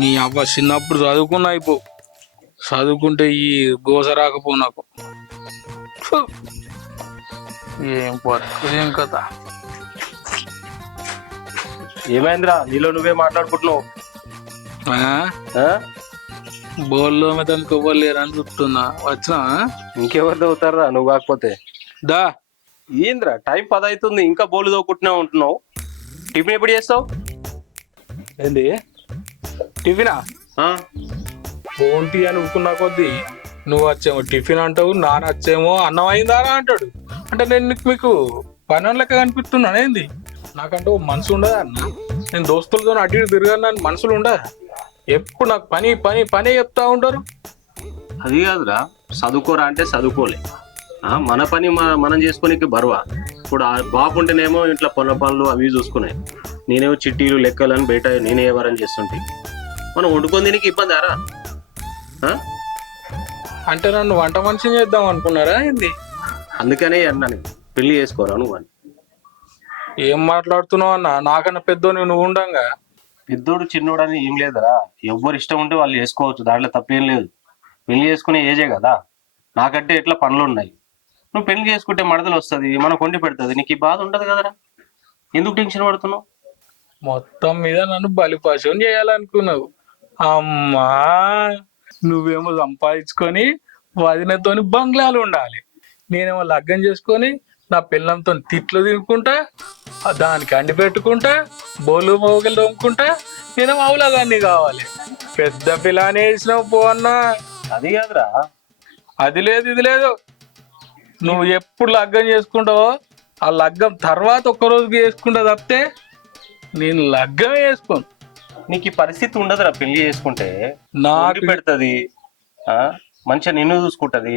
నీ అవ్వ చిన్నప్పుడు చదువుకున్నా అయిపో చదువుకుంటే ఈ గోస రాకపో నాకు ఫు. ఏం బతుకు ఏం కథ. ఏమైందిరా నీలో నువ్వే మాట్లాడుకుంటున్నావు? ఆ? బోల్లో మెతనికి ఎవ్వరు లేరని చూస్తున్నా. వచ్చినా ఇంకెవరిది అవుతారా నువ్వు కాకపోతే? దా ఏంద్రా టైం 10 అవుతుంది ఇంకా బోలు తోకుంటూనే ఉంటున్నావు. టిఫిన్ ఎప్పుడు చేస్తావు? ఏంది టిఫినా? ఆ? ఏంటి అని ఊరుకున్నా కొద్దీ నువ్వు వచ్చేమో టిఫిన్ అంటావు, నాన్న వచ్చేమో అన్నం అయిందా అంటాడు. అంటే నేను మీకు పని లెక్క కనిపిస్తున్నాను ఏంది? నాకంటూ మనసు ఉండదా అన్న? నేను దోస్తులతో అటు ఇటు తిరగను మనసులు ఉండదా? ఎప్పుడు నాకు పని పని పని చెప్తా ఉంటారు. అది కాదురా, చదువుకోరా అంటే చదువుకోలే. మన పని మనం చేసుకోనికి బరువా? ఇప్పుడు ఆ బాబు ఉంటేనేమో ఇంట్లో పొలం పనులు అవి చూసుకున్నాయి, నేనేమో చిట్టీలు లెక్కలు అని బయట నేనే ఎవరని చేస్తుంటే మనం వండుకొని దీనికి ఇబ్బంది ఆరా? అంటే నన్ను వంట మనిషిని చేద్దాం అనుకున్నారా ఏంది? అందుకనే అన్నాను పెళ్లి చేసుకోరా నువ్వు అని. ఏం మాట్లాడుతున్నావు అన్న? నాకన్నా పెద్దోని నువ్వు ఉండంగా. పెద్దోడు చిన్నోడు అని ఏం లేదురా, ఎవరు ఇష్టం ఉంటే వాళ్ళు చేసుకోవచ్చు, దాంట్లో తప్పేం లేదు. పెళ్లి చేసుకునే ఏజే కదా. నాకంటే ఎట్లా పనులు ఉన్నాయి. నువ్వు పెళ్లి చేసుకుంటే మడతలు వస్తుంది, మనకు వండి పెడుతుంది, నీకు ఈ బాధ ఉండదు కదరా. ఎందుకు టెన్షన్ పడుతున్నావు? మొత్తం మీద నన్ను బలిపశం చేయాలనుకున్నావు. అమ్మా నువ్వేమో సంపాదించుకొని వదినతోని బంగ్లాలు ఉండాలి, నేనేమో లగ్గం చేసుకొని నా పిల్లంతో తిట్లు తినుకుంటా, దానికి అండి పెట్టుకుంటా, బోలు మోగలు తోముకుంటా, నేనేమో అవులాగాన్ని కావాలి. పెద్ద పిల్లని వేసినావు పో అన్నా. అది కాదురా, అది లేదు ఇది లేదు. నువ్వు ఎప్పుడు లగ్గం చేసుకుంటావో ఆ లగ్గం తర్వాత ఒక్కరోజుకి చేసుకుంటా తప్పితే నేను లగ్గమే చేసుకోను. నీకు ఈ పరిస్థితి ఉండదురా. పెళ్లి చేసుకుంటే నాకు వండి పెడుతుంది, మంచిగా నిన్ను చూసుకుంటది,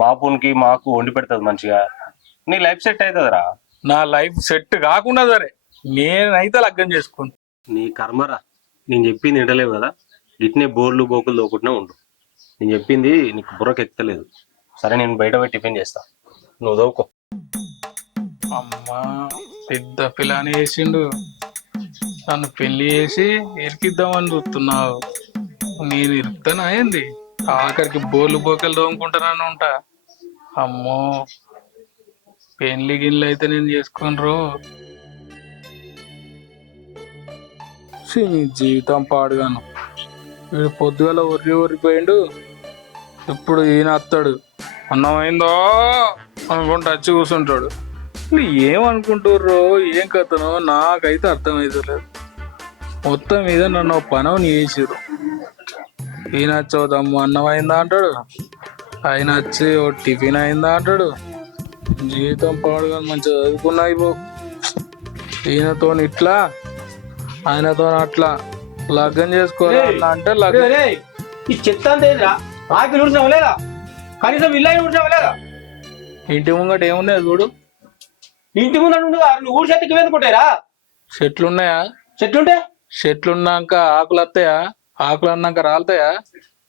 బాపునికి మాకు వండి పెడుతుంది మంచిగా, నీ లైఫ్ సెట్ అవుతుందిరా. నా లైఫ్ సెట్ కాకుండా సరే నేనైతే లగ్గం చేసుకోను. నీ కర్మరా. నేను చెప్పింది వినలేవు కదా, ఇట్నే బోర్లు బోకులు తోకుంటూనే ఉండు. నేను చెప్పింది నీకు బుర్రకు ఎక్కలేదు. సరే నేను బయట పోయి టిఫిన్ చేస్తా, నువ్వు చదువుకో. అమ్మా పెద్ద పిల్లని వేసిండు, నన్ను పెళ్లి చేసి ఇరికిద్దామని చూస్తున్నావు. నేను ఇరుకుతానా ఏంది? ఆఖరికి బోర్లు బోకలు తోముకుంటానని ఉంటా. అమ్మో పెళ్లి గిన్నెలు అయితే నేను చేసుకోనరు. నీ జీవితం పాడుగాను. వీడు పొద్దుగల ఒర్రిపోయిండు, ఇప్పుడు ఈయన వస్తాడు అన్నమైందో అనుకుంటూ వచ్చి కూర్చుంటాడు. ఏమనుకుంటుర్రో ఏం కథనో నాకైతే అర్థమవుతలేదు. మొత్తం మీద నన్ను పనవని చేసిర్రు. ఈయన వచ్చి అన్నం అయిందా అంటాడు, ఆయన వచ్చి ఓ టిఫిన్ అయిందా అంటాడు. జీవితం పాడుగా మంచిగా చదువుకున్నా అయిపో. ఈయనతో ఇట్లా ఆయనతో అట్లా లగ్గం చేసుకోవాలి అంటే లగ్గం. ఈ చెత్త అంతేదిరా, ఆకి ఊడ్చవలేదా? కనీసం ఇల్లు ఊడ్చవలేదా? ఇంటి ముంగట ఏమున్నాయి చూడు. ఇంటి ముందు నువ్వు ఊడ్చేతికి వేదుకుంటారా? చెట్లున్నాయా? చెట్లుంటే చెట్లున్నాక ఆకులు వస్తాయా? ఆకులు అన్నాక రాలుతాయా?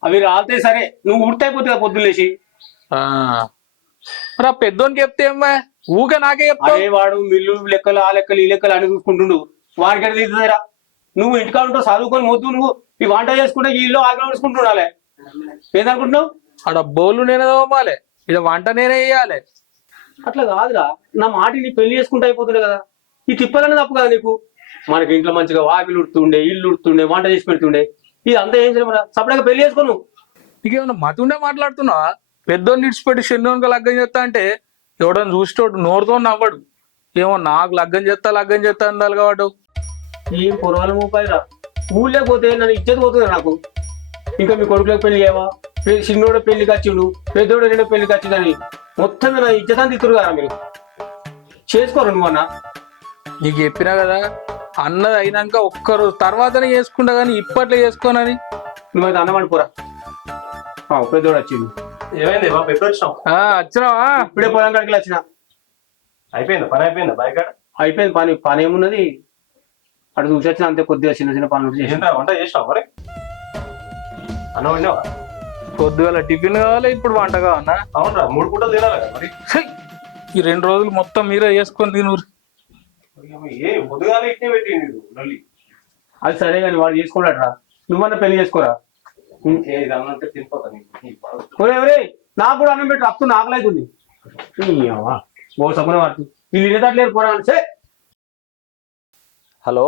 అవి రాలితే సరే, నువ్వు ఉడతాయిపోతుంది కదా పొద్దున్న లేచి. మరి ఆ పెద్దోనికి చెప్తే ఏమ్మా ఊకే నాకే చెప్తా. అదే వాడు మిల్లు లెక్కలు ఆ లెక్కలు ఈ లెక్కలు అని చూసుకుంటుండు, వాడికి ఎక్కడ తీస్తుందిరా? నువ్వు ఇంటికా ఉంటావు చదువుకొని మొద్దు, నువ్వు ఈ వంట చేసుకుంటే ఈ ఇల్లు ఆకలి వేసుకుంటుండాలి. ఏదనుకుంటున్నావు? ఆడ బోళ్ళు నేనే తోమాలి, ఇక్కడ వంట నేనే వేయాలి. అట్లా కాదురా, నా మాట నీ పెళ్లి చేసుకుంటే అయిపోతుండే కదా. ఈ తిప్పలనే తప్పు కదా నీకు. మనకి ఇంట్లో మంచిగా వాకిలు ఉడుతుండే, ఇల్లు ఉడుతుండే, వంట చేసి పెడుతుండే, ఇది అంతా ఏం చేయమరా? సపరేట్గా పెళ్లి చేసుకోను. నీకేమన్నా మతుండే మాట్లాడుతున్నావా? పెద్దోని నిడిచిపెట్టి చిన్నోనికి లగ్గం చేస్తా అంటే ఎవడని చూసేటోడు నోరుతో నవ్వడు. ఏమో నాకు లగ్గం చేస్తా అందాలి కాబట్టి. ఏం పొరవాల మూపాయిరా, ఊళ్ళో పోతే నన్ను ఇచ్చేది పోతుంది నాకు. ఇంకా మీ కొడుకులకు పెళ్లి చేయవా, చిన్నోడు పెళ్లికి వచ్చిండు, పెద్దోడు రెండో పెళ్లికి వచ్చిందని మొత్తం నా ఇచ్చేదాన్ని తిరుగురు కదా మీరు. చేసుకోరు నువ్వన్నా. నీకు చెప్పినా కదా అన్నది అయినాక ఒక్కరోజు తర్వాతనే చేసుకుంటా కానీ ఇప్పట్లో చేసుకోనని. నువ్వైతే అన్నవాడిపోరా. పెద్దోడు వచ్చిండు. ఏమైంది ఎప్పుడు వచ్చినావు? వచ్చినావా? ఇప్పుడే పొలం కాడికి వచ్చిన. అయిపోయిందా పని? అయిపోయిందా బయట? అయిపోయింది పని. పని ఏమున్నది, అటు చూసి వచ్చిన అంతే. కొద్దిగా చిన్న చిన్న పనులు చేసి. వంట చేసినావు మరి? అన్న వండినావా? పొద్దుగల టిఫిన్ కావాలి, ఇప్పుడు వంట కావాలన్నా? అవునరా, 3 పూటలు తినాలి కదా మరి. ఈ 2 రోజులు మొత్తం మీరే చేసుకొని తినూరు. పొద్దుగాల ఇట్నే పెట్టి అది సరే కానీ వాడు చేసుకున్నాడరా. నువ్వన్నా పెళ్లి చేసుకోరా ఒరే నాకు కూడా అన్నం పెట్టి అప్పు నాకు లేకుంది ఓ సపన వాడుతు వీళ్ళు ఇనేటట్లేరు పోరా అంటే హలో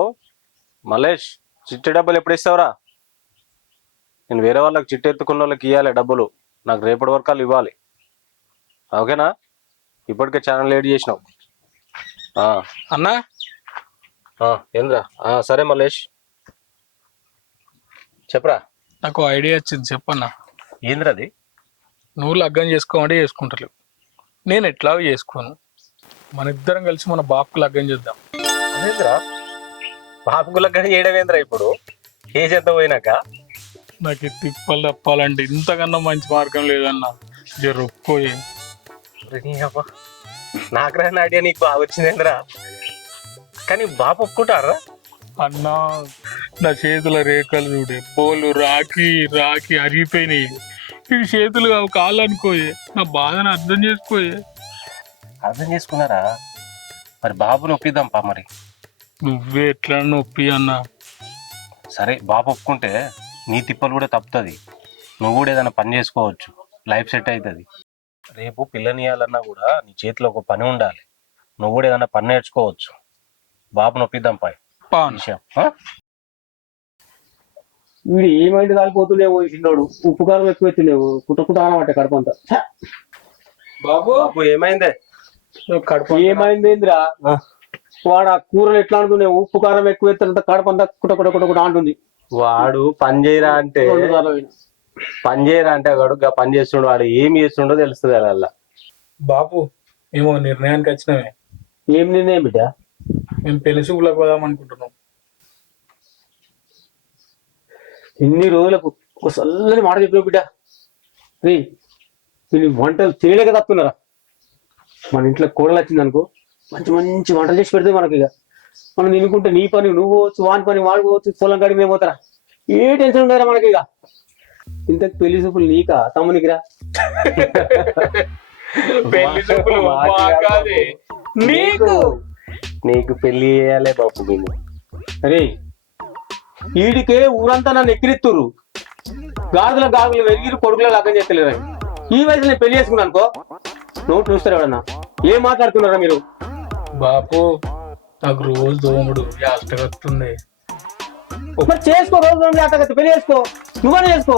మలేష్, చిట్టి డబ్బులు ఎప్పుడు ఇస్తావురా? నేను వేరే వాళ్ళకి చిట్టి ఎత్తుకున్న వాళ్ళకి ఇవ్వాలి డబ్బులు, నాకు రేపటి వరకు వాళ్ళు ఇవ్వాలి. ఓకేనా? ఇప్పటికే ఛానల్ లేట్ చేసినావు. అన్నా ఏంద్రా? సరే మలేష్ చెప్పరా. నాకు ఐడియా వచ్చింది, చెప్పన్నా. ఏంద్రది? నువ్వు లగ్గం చేసుకోమంటే చేసుకుంటలేవు, నేను ఎట్లా చేసుకోను. మన ఇద్దరం కలిసి మన బాపుకు లగ్గం చేద్దాం. అదేంద్రా బాపుకు లగ్గం చేయడం ఏంద్రా ఇప్పుడు ఏజ్ ఎంత పోయినాక? నాకు ఈ తిప్పలు తప్పాలంటే ఇంతకన్నా మంచి మార్గం లేదన్నా. జరుక్కోయే. నాకు రాని ఐడియా నీకు బాగా వచ్చిందేంద్రా. కానీ బాపు ఒప్పుకుంటారా? అన్నా నా చేతుల రేఖలు చూడే బోలు రాకి రాకి అరిగిపోయినాయి. ఈ చేతులు కాళ్ళు అనుకోయే, నా బాధను అర్థం చేసుకోయే. అర్థం చేసుకున్నారా? మరి బాబుని ఒప్పిద్దాంపా. మరి నువ్వే ఎట్లా నొప్పి అన్నా. సరే బాబు ఒప్పుకుంటే నీ తిప్పలు కూడా తప్పుతుంది, నువ్వు కూడా ఏదైనా పని చేసుకోవచ్చు, లైఫ్ సెట్ అవుతుంది. రేపు పిల్లనియాలన్నా కూడా నీ చేతిలో ఒక పని ఉండాలి, నువ్వు కూడా ఏదైనా పని నేర్చుకోవచ్చు. బాబుని ఒప్పిద్దాంపా విషయం. వీడు ఏమైంది కాలిపోతుండేవో చిన్నోడు, ఉప్పు కారం ఎక్కువ ఎత్తుండేవు, కుట్ట అనమాట కడపంతా. బాబు బాబు ఏమైందే? కడుపు ఏమైందేంద్రా వాడు ఆ కూరలు ఎట్లా అంటుండే, ఉప్పు కారం ఎక్కువ ఎత్తునంత కడపంతా కుట అంటుంది. వాడు పని చేయరా అంటే వాడు పని చేస్తుండు, వాడు ఏమి చేస్తుండో తెలుస్తుంది అలా. బాబు మేము నిర్ణయానికి వచ్చినమే. ఏం నిర్ణయం బిడ్డ? మేము పెళ్లి చూపులకు పోదాం అనుకుంటున్నాం. ఇన్ని రోజులకు ఒక చల్లని మాట చెప్పిన బిడ్డ, రే వీళ్ళు వంటలు చేయలేక తప్పుతున్నారా? మన ఇంట్లో కూరలు వచ్చింది అనుకో, మంచి మంచి వంటలు చేసి పెడితే మనకి ఇక మనం తినుకుంటే నీ పని నువ్వు పోవచ్చు, వాని పని వాడు పోవచ్చు, పొలం కాడికి మేము పోతారా, ఏ టెన్షన్ ఉండదురా మనకి. ఇక ఇంతకు పెళ్లి చూపులు నీకా తమ్మునికిరా? పెళ్లి చూపులు నీకు నీకు పెళ్లి చేయాలి బాబు. నేను అరే వీడికే ఊరంతా నన్ను ఎక్కిరిత్తురు, గాజులు వెరిగిరు, కొడుకుల లగ్గం చేస్తలేరు. ఈ వయసు నేను పెళ్లి చేసుకున్నాను అనుకో, నోట్ చూస్తారు ఎవడన్నా. ఏం మాట్లాడుతున్నారా మీరు? బాపు నాకు రోజు దోముడు అష్టగత్తుంది. మరి చేసుకో, రోజు అట్టగత్తి పెళ్లి చేసుకో, నువ్వనే చేసుకో.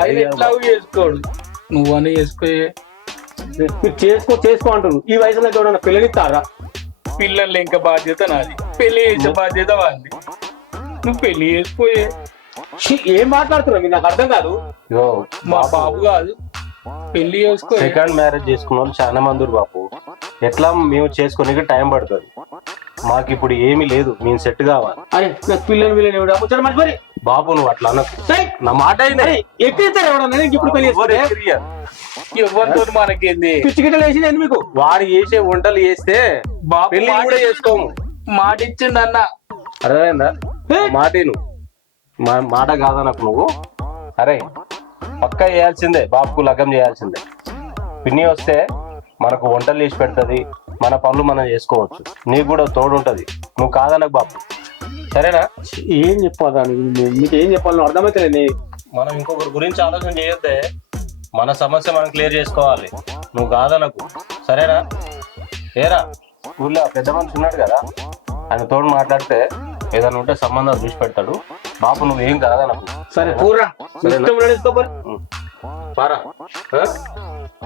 ఆయన ఎట్లా చేసుకోడు, నువ్వని చేసుకోయే. మీరు చేసుకో అంటారు. ఈ వయసులో ఎవడన్నా పిల్లనిస్తారా? పిల్లలు ఇంకా బాధ్యత నాది, పెళ్లి చేసే బాధ్యత వాడిది. నువ్వు పెళ్లి చేసుకోయే. ఏం మాట్లాడుతున్నావు మీరు? నాకు అర్థం కాదు. మా బాబు కాదు, పెళ్లి చేసుకో. సెకండ్ మ్యారేజ్ చేసుకున్న వాళ్ళు చాలా మంది బాపు. ఎట్లా మేము చేసుకోనికి టైం పడుతుంది, మాకు ఇప్పుడు ఏమీ లేదు, మేము సెట్ కావాలి. అరే నాకు పిల్లలు మరి బాబు నువ్వు అట్లా అనకు, నా మాట ఎక్కిస్తారు ఎవడన్నా. ఇప్పుడు పెళ్లి ఎవరితో మనకేంది? పిచ్చిగిట్టలు వేసింది ఏంది మీకు? వాడు చేసే వంటలు చేస్తే బాబు పెళ్లి కూడా చేసుకోము. మాట ఇచ్చిండు అన్న, అర్థమైందా? మాట మాట కాదా నాకు నువ్వు? అరే పక్కా చేయాల్సిందే, బాబుకు లగ్గం చేయాల్సిందే. పిన్ని వస్తే మనకు వంటలు చేసి పెడుతుంది, మన పనులు మనం చేసుకోవచ్చు, నీకు కూడా తోడు ఉంటది. నువ్వు కాదనకు బాబు, సరేనా? ఏం చెప్పాలా మీకు? ఏం చెప్పాలి అర్థమైతే. మనం ఇంకొకరి గురించి ఆలోచన చేయొద్దే, మన సమస్య మనం క్లియర్ చేసుకోవాలి. నువ్వు కాదనకు, సరేనా? ఏరా ఊళ్ళో పెద్ద మనిషి ఉన్నాడు కదా, ఆయన తోడు మాట్లాడితే ఏదైనా ఉంటే సంబంధాలు చూసి పెడతాడు. బాబు నువ్వేం కాదనకు. సరే పూర్రా పారా,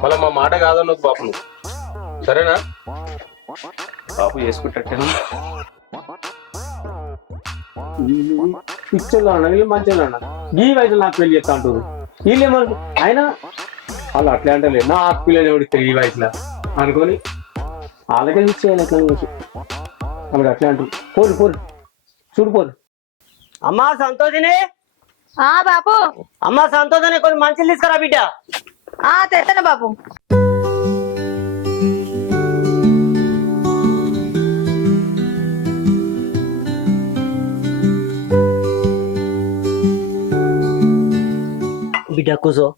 మళ్ళీ మా మాట కాదన్నకు బాబు నువ్వు, సరేనా? బాబు చేసుకుంటే పిచ్చోళ్ళు అన్న, వీళ్ళు మంచిగా అన్న. ఈ వయసులో నాకు పెళ్లి చేస్తా అంటారు వీళ్ళేమో. అయినా వాళ్ళు అట్లా అంటే నా పిల్లలు ఎవడిస్తారు ఈ వయసులో అనుకొని వాళ్ళకే ఇచ్చేయాలి. ఎట్లా అప్పుడు అట్లా అంటారు. పోరు చూడు. అమ్మా సంతోషిని, బాపు. అమ్మా సంతోషిని కొన్ని మంచిలు తీసుకురా బిడ్డ. తెస్తాను బాపు. బిడ్డ కూసో.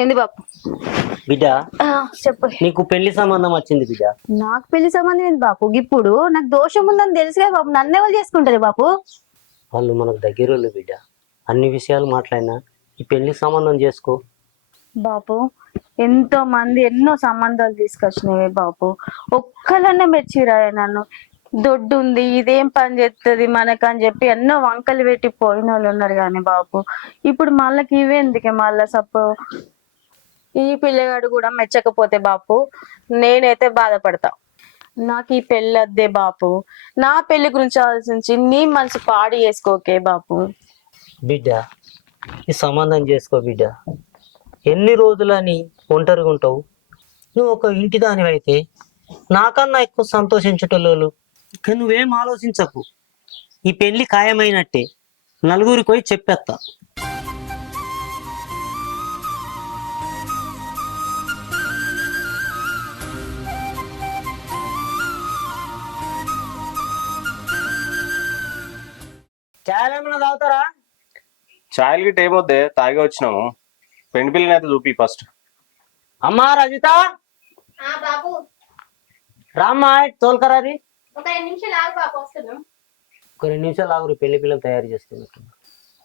ఏంది బాపు? బిడ్డ చెప్పు. నీకు పెళ్లి సంబంధం వచ్చింది బిడ్డ. నాకు పెళ్లి సంబంధం ఏంది బాపు? ఇప్పుడు నాకు దోషం ఉందని తెలుసుగా బాపు, నన్ను ఎవరు చేసుకుంటారు బాపు? వాళ్ళు మనకు దగ్గరోళ్ళు బిడ్డ. అన్ని విషయాలు మాట్లాడినా ఈ పెళ్లి సంబంధం చేసుకో. బాపు ఎంతో మంది ఎన్నో సంబంధాలు తీసుకొచ్చినవి బాపు, ఒక్కలన్నా మెచ్చిరాయ నన్ను. దొడ్డు ఉంది, ఇదేం పని చేస్తుంది మనకని చెప్పి ఎన్నో వంకలు పెట్టి పోయిన వాళ్ళు ఉన్నారు కానీ బాపు, ఇప్పుడు మళ్ళకి ఇవే ఎందుకే మళ్ళా సప్పు. ఈ పిల్లగాడు కూడా మెచ్చకపోతే బాపు నేనైతే బాధపడతా. నాకు ఈ పెళ్ళి అద్దే బాపు, నా పెళ్లి గురించి ఆలోచించి నీ మనసు పాడు చేసుకోకే బాపు. బిడ్డ ఈ సంబంధం చేసుకో బిడ్డ. ఎన్ని రోజులని ఒంటరిగా ఉంటావు? నువ్వు ఒక ఇంటి దానివైతే నాకన్నా ఎక్కువ సంతోషించేటోళ్ళు. కానీ నువ్వేం ఆలోచించకు, ఈ పెళ్లి ఖాయమైనట్టే. నలుగురికి పోయి చెప్పేస్తా. చాయ్ ఏమైనా తాగుతారా? చాయలు గిట్ట ఏమొద్దే, తాగి వచ్చినాము. పెండి పిల్లని అయితే చూపి ఫస్ట్. అమ్మా రజిత, బాబు రామ్మా తోలుకరాది. ఒక 2 నిమిషాలు ఆగు బాబు, వస్తున్నాం. ఒక 2 నిమిషాలు ఆగురు, పెళ్లి పిల్లలు తయారు చేస్తున్నట్టు.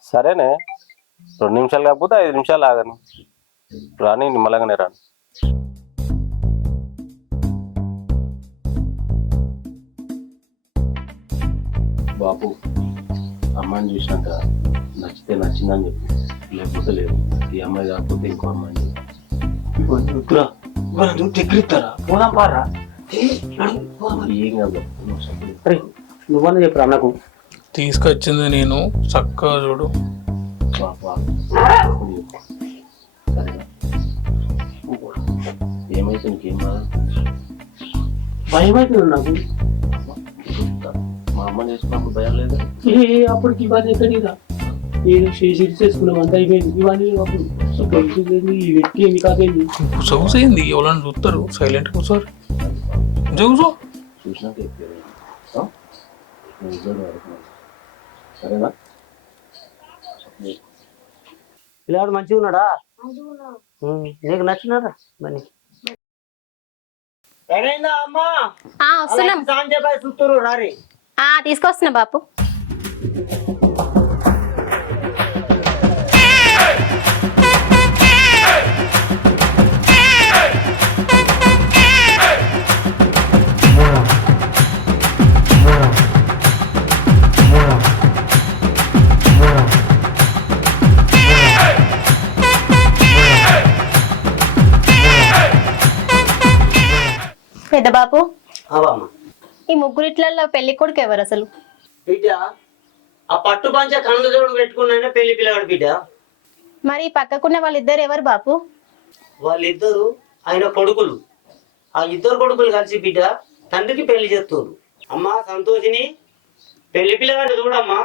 సరేనే, 2 నిమిషాలు కాకపోతే 5 నిమిషాలు ఆగను. రాని నిమ్మలంగానే రాను. బాపు, అమ్మాయిని చూసినాక నచ్చితే నచ్చిందని చెప్పి, లేకపోతే లేదు. ఈ అమ్మాయి కాకపోతే ఇంకో అమ్మాయిని పోదాం పారా. ఏం కాదు. నువ్వన్నా చెప్పురా నాకు. తీసుకొచ్చింది నేను, చక్కగా చూడు. సరేనా? ఏమైతే నీకేం కాదు. భయం అవుతుంది నాకు. మా అమ్మ చేసుకున్నప్పుడు భయం లేదు. అప్పటికి ఇవన్నీ ఎక్కడిదా నేను చేసుకున్నాం, అంత అయిపోయింది. ఇవన్నీ ఈ వ్యక్తి ఏమి కాదండి. కూర్చోసేయండి, ఎవరైనా చూస్తారు. సైలెంట్ కూర్చోరు, కూర్చో. చూసినాక సరేనా? పిల్లవాడు మంచిగా ఉన్నాడా? నీకు నచ్చినారా? మరి ఏమైందా అమ్మా? వస్తున్నాం. చుట్టూరు రారి. తీసుకొస్తున్నా బాపు. పెద్ద బాపు, అవమ్మా ఈ ముగ్గురిట్లలో పెళ్లి కొడుకు ఎవరు అసలు? బిడ్డ, ఆ పట్టు పంచ కళ్ళజోడు పెట్టుకున్నా పెళ్లి పిల్లవాడు బిడ్డ. మరి పక్కకున్న వాళ్ళిద్దరు ఎవరు బాపు? వాళ్ళిద్దరు ఆయన కొడుకులు. ఆ ఇద్దరు కొడుకులు కలిసి బిడ్డ తండ్రికి పెళ్లి చేస్తారు. అమ్మా సంతోషిని, పెళ్లి పిల్లవాడు చూడమ్మా.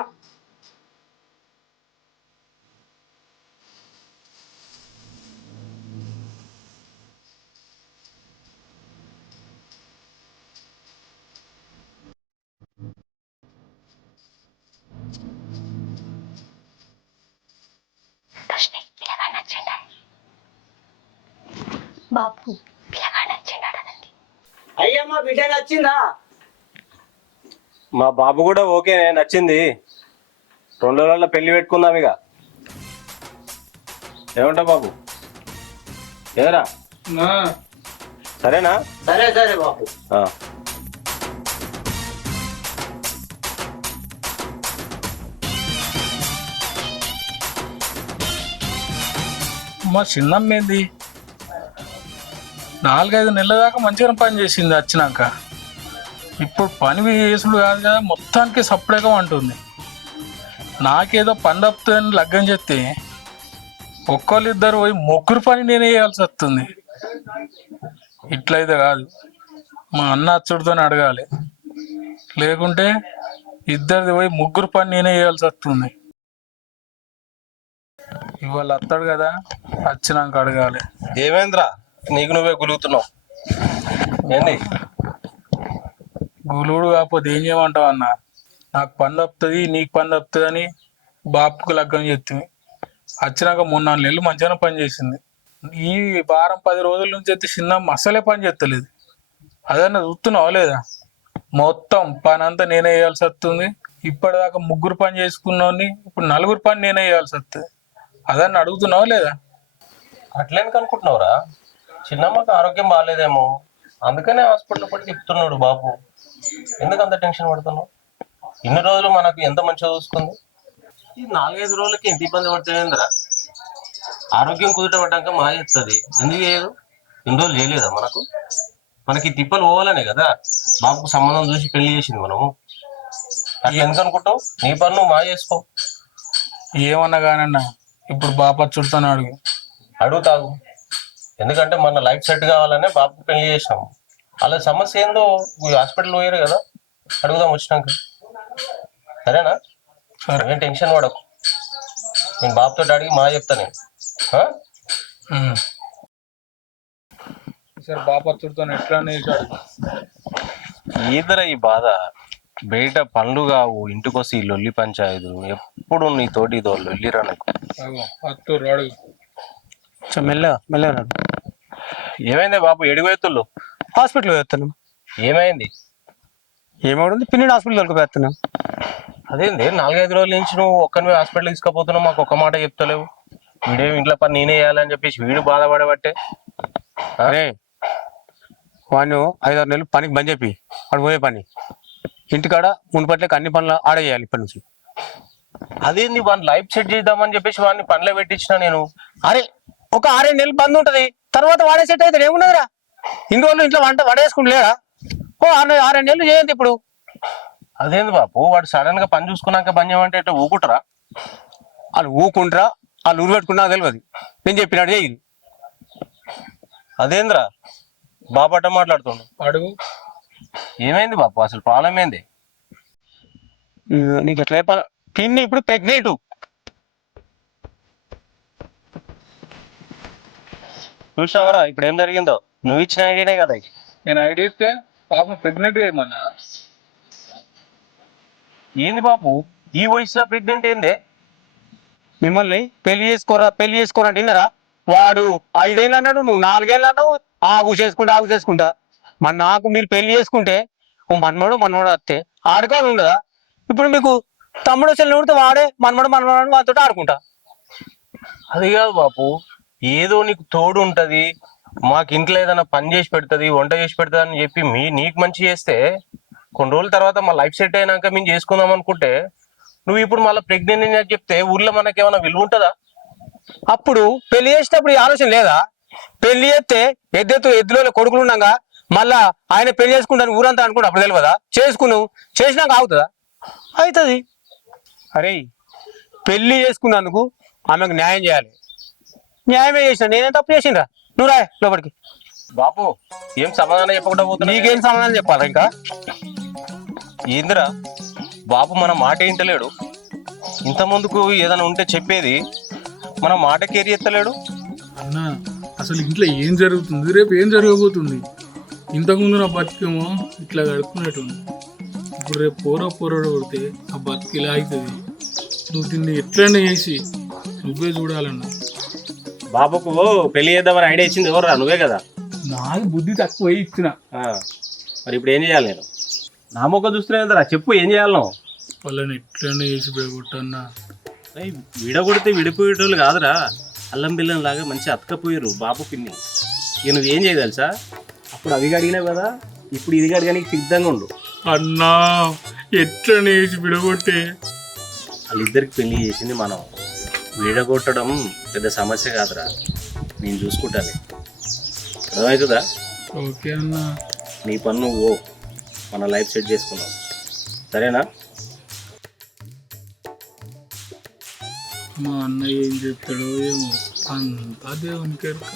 బాపు పిల్లగాడు నచ్చిండా? అయ్యమ్మా బిడ్డ నచ్చిందా? మా బాబు కూడా ఓకే, నచ్చింది. 2 రోజుల్లో పెళ్లి పెట్టుకుందాం ఇక. ఏమంటా బాబు? ఏరా సరేనా? సరే సరే బాబు. మా చిన్నమ్మ ఏంది 4-5 నెలల దాకా మంచిగా పని చేసింది. వచ్చినాక ఇప్పుడు పని చేసుడు కాదు కదా, మొత్తానికి సపరేట్గా అంటుంది. నాకేదో పని తప్పుతుందని లగ్గం చెప్తే ఒక్కళ్ళిద్దరు పోయి ముగ్గురు పని నేనే చేయాల్సి వస్తుంది. ఇట్లయితే కాదు, మా అన్న అచ్చుడితో అడగాలి, లేకుంటే ఇద్దరిది పోయి ముగ్గురు పని నేనే చేయాల్సి వస్తుంది. ఇవాళ వస్తాడు కదా, వచ్చినాక అడగాలి. దేవేంద్ర, నీకు నువ్వే గులుగుతున్నావు ఏంది? గులుడు కాకపోతే ఏం చేయమంటావు అన్న? నాకు పని తప్పుతుంది, నీకు పని తప్పుతుంది అని బాపుకు లగ్గం చెప్తుంది. వచ్చినాక 3-4 నెలలు మంచిగానే పని చేసింది. ఈ వారం 10 రోజుల నుంచి అయితే చిన్నమ్మ అసలే పని చేస్తలేదు. అదన్నా చూస్తున్నావు లేదా? మొత్తం పని అంతా నేనే వేయాల్సి వస్తుంది. ఇప్పటిదాకా ముగ్గురు పని చేసుకున్నోని ఇప్పుడు నలుగురు పని నేనే చేయాల్సి వస్తుంది. అదని అడుగుతున్నావా లేదా? అట్లెందుకు అనుకుంటున్నావురా? చిన్నమ్మకి ఆరోగ్యం బాగాలేదేమో, అందుకనే హాస్పిటల్ పడి తిప్పుతున్నాడు బాబు. ఎందుకు అంత టెన్షన్ పడుతున్నావు? ఇన్ని రోజులు మనకు ఎంత మంచిగా చూసుకుంది, ఈ 4-5 రోజులకి ఎంత ఇబ్బంది పడుతుందిరా? ఆరోగ్యం కుదుటపడ్డాక మా చేస్తుంది, ఎందుకు చేయదు? ఇన్ని రోజులు చేయలేదా మనకు? మనకి తిప్పలు పోవాలనే కదా బాబుకు సంబంధం చూసి పెళ్లి చేసింది మనము. అట్లా ఎందుకు అనుకుంటావు? నీ పని నువ్వు మా చేసుకో. ఏమన్నా కానన్నా ఇప్పుడు బాప చుడతాను అడుగు. అడుగుతాగు, ఎందుకంటే మన లైఫ్ సెట్ కావాలనే బాబుకు పెళ్లి చేసినాము. అలా సమస్య ఏందో హాస్పిటల్ పోయారు కదా, అడుగుదాం వచ్చినాక. సరేనా? ఏం టెన్షన్ పడకు, నేను బాబుతో అడిగి మా చెప్తా నేను. సరే బాప చుడతాను ఎట్లా అనేసి అడుగు. ఈదర ఈ బాధ బయట పనులు కావు, ఇంటికొస్తే ఈ లొల్లి పంచాయతీలు ఎప్పుడు నీ తోటి ఇదో లొల్లిరా నాకు. అత్తూరు అడుగు. మెల్లగా మెల్లగా. ఏమైంది బాబు? ఎడుగుతుళ్ళు? హాస్పిటల్ పోతున్నాం. ఏమైంది? ఏమవుతుంది? పిన్నడి హాస్పిటల్ దొరికిపోతున్నాం. అదేంది 4-5 రోజుల నుంచి నువ్వు ఒక్కని హాస్పిటల్ తీసుకుపోతున్నావు, మాకు ఒక్క మాట చెప్తలేవు. వీడేమి ఇంట్లో పని నేనే చేయాలని చెప్పేసి వీడు బాధపడబట్టే. అరే వాడిని 5-6 నెలలు పనికి బంద్ చెప్పి వాడు పోయే పని ఇంటికాడ మునుపట్లకి అన్ని పనులు ఆడ చేయాలి ఇప్పటి నుంచి. అదేంది వాడిని లైఫ్ సెట్ చేద్దామని చెప్పేసి వాడిని పనిలో పెట్టించిన నేను. అరే ఒక 6-7 నెలలు బంద్ ఉంటది, తర్వాత వాడే సెట్ అయితే ఏమున్నదిరా? ఇన్ని రోజులు ఇంట్లో వంట వడేసుకుంటలేరా? ఓ 6-7 నెలలు చేయండి ఇప్పుడు. అదేంది బాబు, వాడు సడన్ గా పని చూసుకున్నాక పని చేయమంటే ఎట్లా ఊకుంటారా? వాళ్ళు ఊకుంటారా వాళ్ళు ఊరు పెట్టుకున్నా తెలియదు, నేను చెప్పినట్టు చేయింది. అదేంద్రా బాపట మాట్లాడుతున్నావు? అడుగు. ఏమైంది బాబు, అసలు ప్రాబ్లం ఏంది? నీకు ఎట్లా చెప్పాలి? పిన్ని ఇప్పుడు ప్రెగ్నెంట్. చూసావరా ఇప్పుడు ఏం జరిగిందో? నువ్వు ఇచ్చిన ఐడియానే కదా. నేను ఐడియా ఇస్తే పాప ప్రెగ్నెంట్ ఏమన్నా? ఏంది బాబు ఈ వయసులో ప్రెగ్నెంట్ ఏంది? మిమ్మల్ని పెళ్లి చేసుకోరా అంటే విన్నారా? వాడు 5 ఏళ్ళు అన్నాడు, నువ్వు 4 ఏళ్ళు అన్నావు. ఆగు చేసుకుంటా. మరి నాకు మీరు పెళ్లి చేసుకుంటే ఓ మన్మడు వస్తే ఆడుకోని ఉండదా? ఇప్పుడు మీకు తమ్ముడు చెల్లి వాడే మన్మడు వాటితో ఆడుకుంటా. అది కాదు బాపు, ఏదో నీకు తోడు ఉంటది, మాకు ఇంట్లో ఏదైనా పని చేసి పెడుతుంది, వంట చేసి పెడుతుంది అని చెప్పి నీకు మంచి చేస్తే కొన్ని రోజుల తర్వాత మా లైఫ్ సెట్ అయినాక మేము చేసుకుందాం అనుకుంటే నువ్వు ఇప్పుడు మళ్ళీ ప్రెగ్నెంట్ అని చెప్తే ఊర్లో మనకేమైనా విలువ ఉంటుందా? అప్పుడు పెళ్లి చేసేటప్పుడు ఈ ఆలోచన లేదా? పెళ్లి చేస్తే ఎద్దులో కొడుకులు ఉన్నాగా మళ్ళా ఆయన పెళ్లి చేసుకుంటాను ఊరంతా అనుకుంటా అప్పుడు తెలియదా? చేసినాక అవుతుందా? అవుతుంది. అరే పెళ్లి చేసుకున్నందుకు ఆమెకు న్యాయం చేయాలి. న్యాయమే చేసిన, నేనేం తప్పు చేసిండ్రా? నువ్వు రాయ్ లోపలికి. బాపు ఏం సమాధానం చెప్పకుండా పోతున్నా? నీకేం సమాధానం చెప్పాలి ఇంకా? ఏందిరా బాపు మన మాట ఏంటలేడు? ఇంత ముందుకు ఏదైనా ఉంటే చెప్పేది, మన మాట కేర్ ఎత్తలేడు. అన్నా అసలు ఇంట్లో ఏం జరుగుతుంది, రేపు ఏం జరగబోతుంది? ఇంతకుముందు నా బతికేమో ఇట్లా గడుపుకునేటుంది, ఇప్పుడు రేపు పోరాడు కొడితే ఆ బతికి ఇలా అవుతుంది. నువ్వు దీన్ని ఎట్లనే చేసి నువ్వే చూడాలన్నా. బాబుకు పెళ్లి చేద్దామని ఐడియా ఇచ్చింది ఎవరు? నువ్వే కదా. నాకు బుద్ధి తక్కువ ఇచ్చిన. మరి ఇప్పుడు ఏం చేయాలి? నేను నా మొక్క చూస్తున్నా, చెప్పు ఏం చేయాలను? వాళ్ళని ఎట్లనే చేసి బయగొట్టన్నా. విడగొడితే విడిపోయేటోళ్ళు కాదురా, అల్లం బిల్లం లాగా మంచి అతకపోయారు బాబు పిన్ని. ఇక నువ్వు ఏం చేయగలసా? అప్పుడు అవి అడిగినావు కదా, ఇప్పుడు ఇది అడిగానికి సిద్ధంగా ఉండు. అన్నా ఎట్లనే చేసి విడగొట్టే? వాళ్ళిద్దరికి పెళ్లి చేసింది మనం, విడగొట్టడం పెద్ద సమస్య కాదురా, నేను చూసుకుంటాను. అర్థమవుతుందా? ఓకే అన్నా. నీ పన్ను నువ్వు మన లైఫ్ సెట్ చేసుకున్నావు, సరేనా? మా అన్నయ్య ఏం చెప్తాడో ఏమో, అంతా దేవునికి ఎరుక.